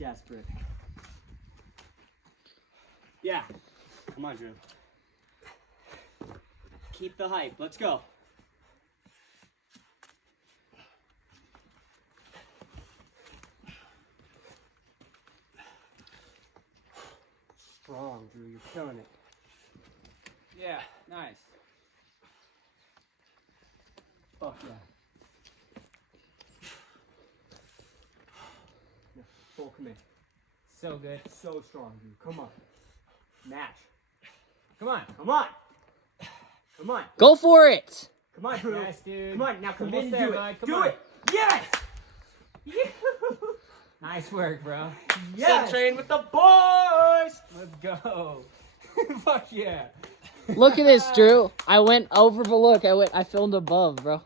desperate. Yeah. Come on, Drew. Keep the hype. Let's go. Strong, Drew. You're killing it. Yeah, nice. Fuck yeah. No, full commit. So good. So strong, dude. Come on. Match. Come on. Come on. Come on. Go for it. Come on, Drew. Yes, dude. Come on. Now commit and Almost there, do bud. it. Come Do on. it. Yes. Nice work, bro. Yes. Sun train with the boys. Let's go. Fuck yeah. Look at this, Drew. I went over, but look, I filmed above, bro.